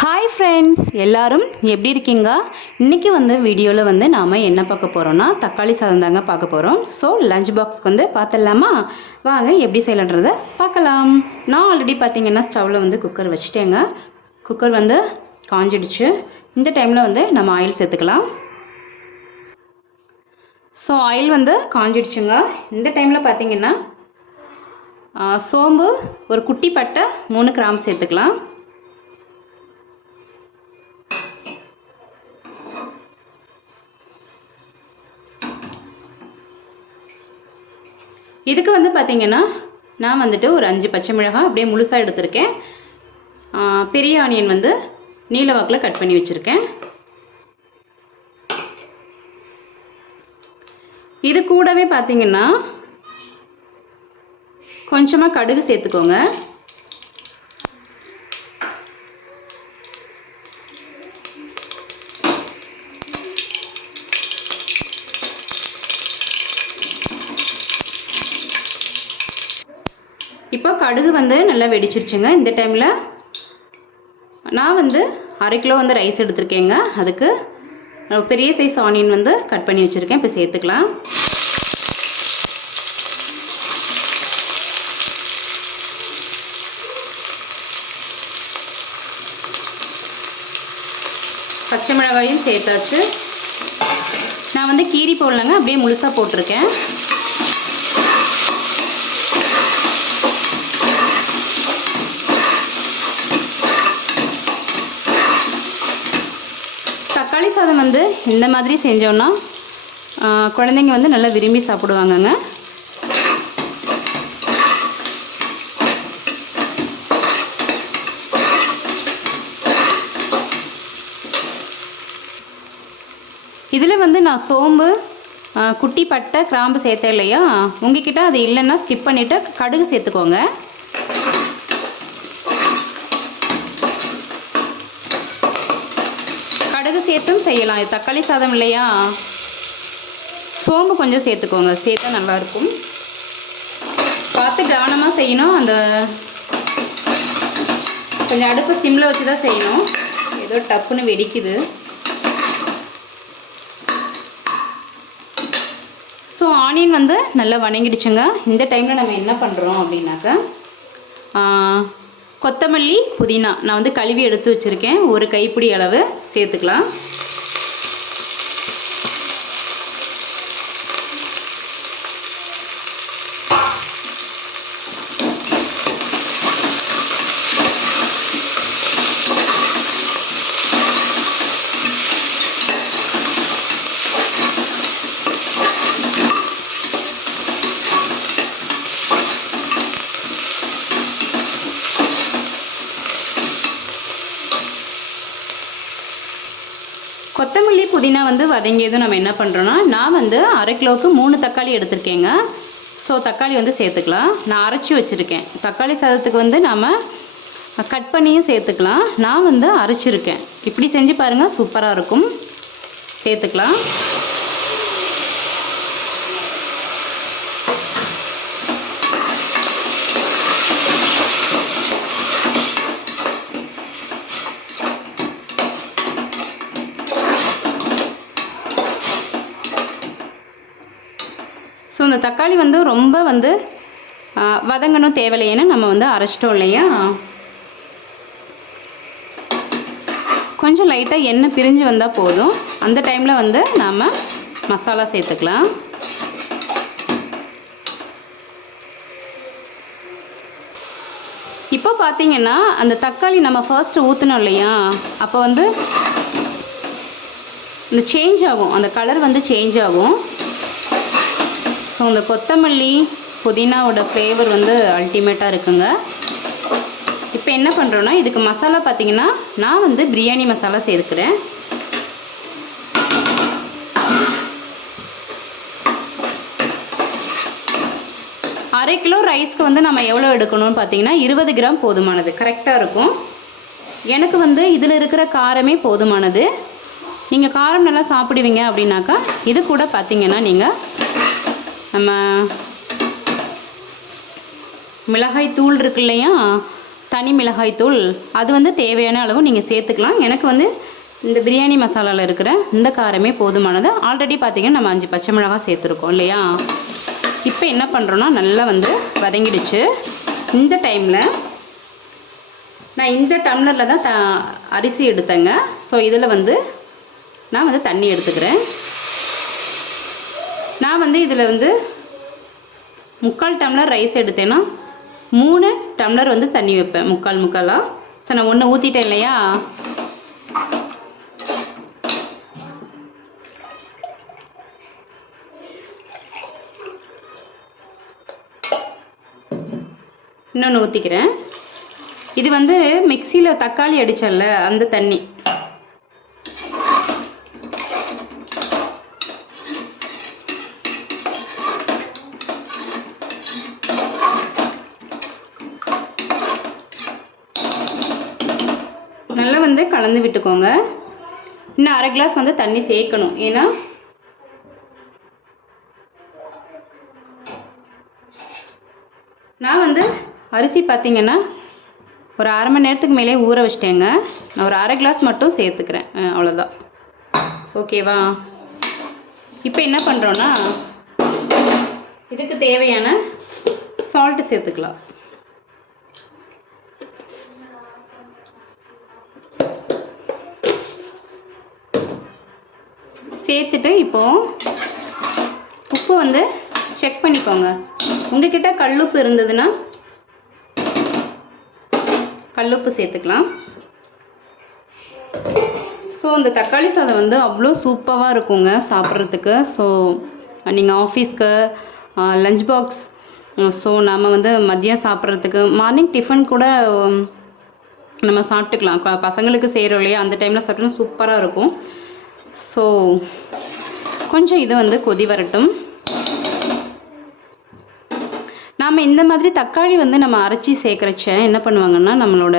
Hi friends எல்லாரும் எப்படி இருக்கீங்க? இன்றைக்கி வந்து வீடியோவில் வந்து நாம் என்ன பார்க்க போகிறோன்னா தக்காளி சாதம் தாங்க பார்க்க போகிறோம் ஸோ லஞ்ச் பாக்ஸ்க்கு வந்து பார்த்துடலாமா? வாங்க எப்படி செய்யலான்றதை பார்க்கலாம். நான் ஆல்ரெடி பார்த்தீங்கன்னா ஸ்டவ்வில் வந்து குக்கர் வச்சுட்டேங்க. குக்கர் வந்து காஞ்சிடுச்சு. இந்த டைமில் வந்து நம்ம ஆயில் சேர்த்துக்கலாம். ஸோ ஆயில் வந்து காஞ்சிடுச்சுங்க. இந்த டைமில் பார்த்தீங்கன்னா சோம்பு ஒரு குட்டி பட்டை மூணு கிராம் சேர்த்துக்கலாம். இதுக்கு வந்து பார்த்தீங்கன்னா நான் வந்துட்டு ஒரு அஞ்சு பச்சை மிளகாய் அப்படியே முழுசாக எடுத்திருக்கேன். பெரிய ஆனியன் வந்து நீல வாக்கில் கட் பண்ணி வச்சுருக்கேன். இது கூடவே பார்த்தீங்கன்னா கொஞ்சமாக கடுகு சேர்த்துக்கோங்க. இப்போ கடுகு வந்து நல்லா வெடிச்சிருச்சுங்க. இந்த டைமில் நான் வந்து அரை கிலோ வந்து ரைஸ் எடுத்திருக்கேங்க. அதுக்கு பெரிய சைஸ் ஆனியன் வந்து கட் பண்ணி வச்சுருக்கேன். இப்போ சேர்த்துக்கலாம். பச்சை மிளகாயும் சேர்த்தாச்சு. நான் வந்து கீரி போடலங்க அப்படியே முழுசாக போட்டிருக்கேன் தக்காளி சாதம் வந்து இந்த மாதிரி செஞ்சோன்னா குழந்தைங்க வந்து நல்லா விரும்பி சாப்பிடுவாங்கங்க. இதில் வந்து நான் சோம்பு குட்டி பட்டை கிராம்பு சேர்த்தேன் இல்லையா? உங்ககிட்ட அது இல்லைன்னா ஸ்கிப் பண்ணிவிட்டு கடுகு சேர்த்துக்கோங்க கடுகு சேர்த்தும் செய்யலாம். இது தக்காளி சாதம் இல்லையா? சோம்பு கொஞ்சம் சேர்த்துக்கோங்க. சேர்த்தா நல்லாயிருக்கும் பார்த்து கவனமாக செய்யணும். அந்த கொஞ்சம் அடுப்பு சிம்மில் வச்சு தான் செய்யணும். ஏதோ டப்புன்னு வெடிக்குது. ஸோ ஆனியன் வந்து நல்லா வணங்கிடுச்சுங்க. இந்த டைமில் நம்ம என்ன பண்ணுறோம் அப்படின்னாக்கா கொத்தமல்லி புதினா. நான் வந்து கழுவி எடுத்து வச்சுருக்கேன். ஒரு கைப்பிடி அளவு சேர்த்துக்கலாம் கொத்தமல்லி புதினா வந்து வதங்கியதும் நம்ம என்ன பண்ணுறோன்னா நான் வந்து அரை கிலோவுக்கு மூணு தக்காளி எடுத்திருக்கேங்க. ஸோ தக்காளி வந்து சேர்த்துக்கலாம். நான் அரைச்சி வச்சுருக்கேன். தக்காளி சாதத்துக்கு வந்து நம்ம கட் பண்ணியும் சேர்த்துக்கலாம். நான் வந்து அரைச்சிருக்கேன். இப்படி செஞ்சு பாருங்கள் சூப்பராக இருக்கும். சேர்த்துக்கலாம். இந்த தக்காளி வந்து ரொம்ப வந்து வதங்கணும் தேவையில்லைன்னு நம்ம வந்து அரைச்சிட்டோம் இல்லையா? கொஞ்சம் லைட்டாக எண்ணெய் பிரிஞ்சு வந்தால் போதும். அந்த டைமில் வந்து நாம் மசாலா சேர்த்துக்கலாம். இப்போ பார்த்தீங்கன்னா அந்த தக்காளி நம்ம ஃபர்ஸ்ட்டு ஊற்றணும் இல்லையா? அப்போ வந்து இந்த சேஞ்ச் ஆகும். அந்த கலர் வந்து சேஞ்ச் ஆகும். ஸோ இந்த கொத்தமல்லி புதினாவோட ஃப்ளேவர் வந்து அல்டிமேட்டாக இருக்குங்க. இப்போ என்ன பண்ணுறோன்னா இதுக்கு மசாலா பார்த்தீங்கன்னா நான் வந்து பிரியாணி மசாலா சேர்க்குறேன் அரை கிலோ ரைஸ்க்கு வந்து நம்ம எவ்வளோ எடுக்கணும்னு பார்த்தீங்கன்னா இருபது கிராம் போதுமானது. கரெக்டாக இருக்கும். எனக்கு வந்து இதில் இருக்கிற காரமே போதுமானது. நீங்கள் காரம் நல்லா சாப்பிடுவீங்க அப்படின்னாக்கா இது கூட பார்த்தீங்கன்னா நீங்கள் நம்ம மிளகாய் தூள் இருக்கு இல்லையா? தனி மிளகாய் தூள் அது வந்து தேவையான அளவு நீங்கள் சேர்த்துக்கலாம். எனக்கு வந்து இந்த பிரியாணி மசாலாவில் இருக்கிற இந்த காரமே போதுமானது. ஆல்ரெடி பார்த்திங்கன்னா நம்ம அஞ்சு பச்சை மிளகாய் சேர்த்துருக்கோம் இல்லையா? இப்போ என்ன பண்ணுறோன்னா நல்லா வந்து வதங்கிடுச்சு. இந்த டைமில் நான் இந்த டம்ளரில் தான் த அரிசி எடுத்தேங்க. ஸோ இதில் வந்து நான் வந்து தண்ணி எடுத்துக்கிறேன். நான் வந்து இதில் வந்து முக்கால் டம்ளர் ரைஸ் எடுத்தேன்னா மூணு டம்ளர் வந்து தண்ணி வைப்பேன் முக்கால் முக்காலாக ஸோ நான் ஒன்று ஊற்றிட்டேன் இல்லையா? இன்னொன்று ஊற்றிக்கிறேன் இது வந்து மிக்சியில் தக்காளி அடித்தல அந்த தண்ணி. நல்லா வந்து கலந்து விட்டுக்கோங்க. இன்னும் அரை கிளாஸ் வந்து தண்ணி சேர்க்கணும். ஏன்னா நான் வந்து அரிசி பார்த்தீங்கன்னா ஒரு அரை மணி நேரத்துக்கு மேலே ஊற வச்சிட்டேங்க. நான் ஒரு அரை கிளாஸ் மட்டும் சேர்த்துக்கிறேன். அவ்வளோதான் ஓகேவா இப்போ என்ன பண்ணுறோன்னா இதுக்கு தேவையான சால்ட்டு சேர்த்துக்கலாம். சேர்த்துட்டு இப்போது உப்பு வந்து செக் பண்ணிக்கோங்க. உங்ககிட்ட கல்லுப்பு இருந்ததுன்னா கல்லுப்பு சேர்த்துக்கலாம். ஸோ இந்த தக்காளி சாதம் வந்து அவ்வளோ சூப்பராக இருக்குங்க சாப்பிட்றதுக்கு. ஸோ நீங்கள் ஆஃபீஸ்க்கு லஞ்ச் பாக்ஸ் ஸோ நம்ம வந்து மதியம் சாப்பிட்றதுக்கு மார்னிங் டிஃபன் கூட நம்ம சாப்பிட்டுக்கலாம். பசங்களுக்கு செய்கிறோம் இல்லையா? அந்த டைமில் சாப்பிட்டோம்னா சூப்பராக இருக்கும். ஸோ கொஞ்சம் இது வந்து கொதி வரட்டும். நாம் இந்த மாதிரி தக்காளி வந்து நம்ம அரைச்சி சேர்க்குறச்ச என்ன பண்ணுவாங்கன்னா நம்மளோட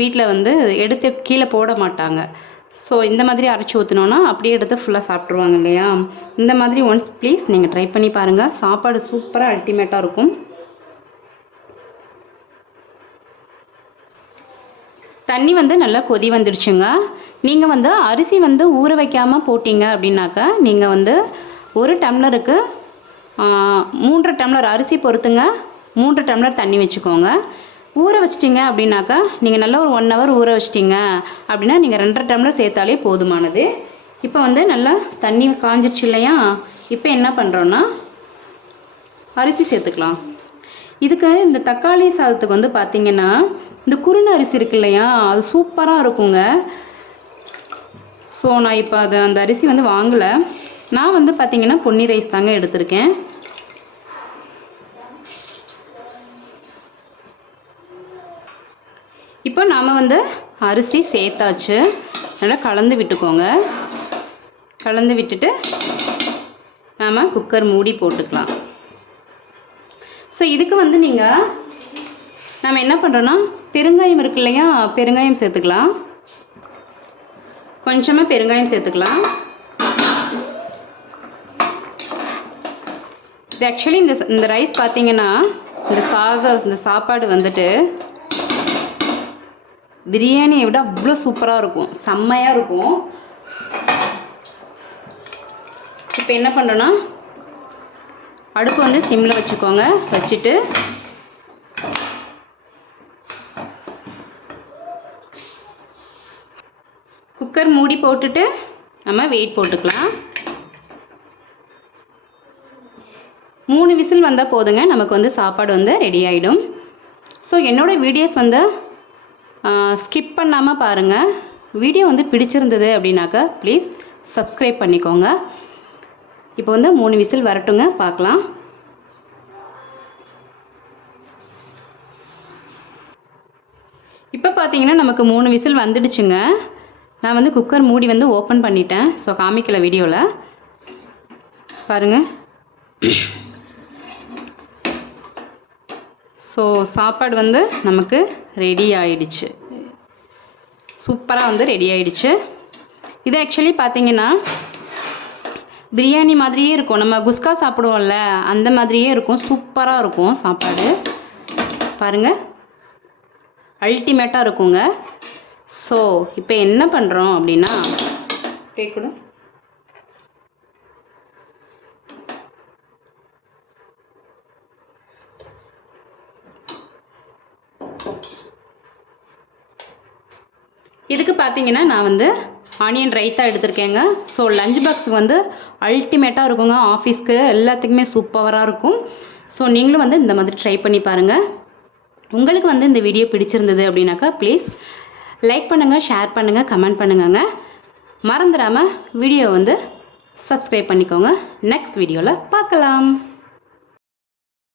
வீட்டில் வந்து எடுத்து கீழே போட மாட்டாங்க. ஸோ இந்த மாதிரி அரைச்சி ஊற்றினோன்னா அப்படியே எடுத்து ஃபுல்லாக சாப்பிட்ருவாங்க இல்லையா? இந்த மாதிரி ஒன்ஸ் ப்ளீஸ் நீங்கள் ட்ரை பண்ணி பாருங்கள் சாப்பாடு சூப்பராக அல்டிமேட்டாக இருக்கும். தண்ணி வந்து நல்லா கொதி வந்துடுச்சுங்க. நீங்கள் வந்து அரிசி வந்து ஊற வைக்காமல் போட்டிங்க அப்படின்னாக்கா நீங்கள் வந்து ஒரு டம்ளருக்கு மூன்று மூன்றரை டம்ளர் அரிசி பொறுத்துங்க. மூன்று டம்ளர் தண்ணி வச்சுக்கோங்க. ஊற வச்சிட்டிங்க அப்படின்னாக்கா நீங்கள் நல்லா ஒரு ஒன் ஹவர் ஊற வச்சிட்டிங்க அப்படின்னா நீங்கள் ரெண்டரை டம்ளர் சேர்த்தாலே போதுமானது. இப்போ வந்து நல்லா தண்ணி காஞ்சிருச்சு இல்லையா? இப்போ என்ன பண்ணுறோன்னா அரிசி சேர்த்துக்கலாம். இதுக்கு இந்த தக்காளி சாதத்துக்கு வந்து பார்த்தீங்கன்னா இந்த குருணை அரிசி இருக்கு இல்லையா? அது சூப்பராக இருக்குங்க. ஸோ நான் இப்போ அது அந்த அரிசி வந்து வாங்கலை. நான் வந்து பார்த்திங்கன்னா பொன்னி ரைஸ் தாங்க எடுத்திருக்கேன். இப்போ நாம் வந்து அரிசி சேர்த்தாச்சு. நல்லா கலந்து விட்டுக்கோங்க. கலந்து விட்டுட்டு நாம் குக்கர் மூடி போட்டுக்கலாம். ஸோ இதுக்கு வந்து நீங்கள் நம்ம என்ன பண்ணுறோன்னா பெருங்காயம் இருக்கு இல்லையா பெருங்காயம் சேர்த்துக்கலாம். கொஞ்சமாக பெருங்காயம் சேர்த்துக்கலாம். இது ஆக்சுவலி இந்த இந்த ரைஸ் பார்த்தீங்கன்னா இந்த சாதம் இந்த சாப்பாடு வந்துட்டு பிரியாணியை விட அவ்வளோ சூப்பராக இருக்கும். செம்மையாக இருக்கும். இப்போ என்ன பண்ணுறோன்னா அடுப்பு வந்து சிம்மில் வச்சுக்கோங்க. வச்சுட்டு குக்கர் மூடி போட்டுட்டு நம்ம வெயிட் போட்டுக்கலாம். மூணு விசில் வந்தால் போதுங்க. நமக்கு வந்து சாப்பாடு வந்து ரெடி ஆகிடும் ஸோ என்னோடய வீடியோஸ் வந்து ஸ்கிப் பண்ணாமல் பாருங்கள் வீடியோ வந்து பிடிச்சிருந்தது அப்படின்னாக்கா ப்ளீஸ் சப்ஸ்கிரைப் பண்ணிக்கோங்க. இப்போ வந்து மூணு விசில் வரட்டுங்க. பார்க்கலாம். இப்போ பார்த்தீங்கன்னா நமக்கு மூணு விசில் வந்துடுச்சுங்க. நான் வந்து குக்கர் மூடி வந்து ஓப்பன் பண்ணிட்டேன். ஸோ காமிக்கல வீடியோவில் பாருங்கள் ஸோ சாப்பாடு வந்து நமக்கு ரெடி ஆயிடுச்சு. சூப்பராக வந்து ரெடி ஆயிடுச்சு. இது ஆக்சுவலி பார்த்தீங்கன்னா பிரியாணி மாதிரியே இருக்கும். நம்ம குஸ்கா சாப்பிடுவோம்ல அந்த மாதிரியே இருக்கும். சூப்பராக இருக்கும் சாப்பாடு. பாருங்கள் அல்டிமேட்டாக இருக்குங்க. ஸோ இப்போ என்ன பண்ணுறோம் அப்படின்னா அப்படியே கூட இதுக்கு பார்த்தீங்கன்னா நான் வந்து ஆனியன் ரைத்தா எடுத்திருக்கேங்க. ஸோ லஞ்ச் பாக்ஸுக்கு வந்து அல்டிமேட்டாக இருக்குங்க. ஆஃபீஸ்க்கு எல்லாத்துக்குமே சூப்பராக இருக்கும். ஸோ நீங்களும் வந்து இந்த மாதிரி ட்ரை பண்ணி பாருங்கள் உங்களுக்கு வந்து இந்த வீடியோ பிடிச்சிருந்தது அப்படின்னாக்கா ப்ளீஸ் லைக் பண்ணுங்கள் ஷேர் பண்ணுங்கள் கமெண்ட் பண்ணுங்கங்க. மறந்துடாமல் வீடியோ வந்து சப்ஸ்கிரைப் பண்ணிக்கோங்க. நெக்ஸ்ட் வீடியோவில் பார்க்கலாம்.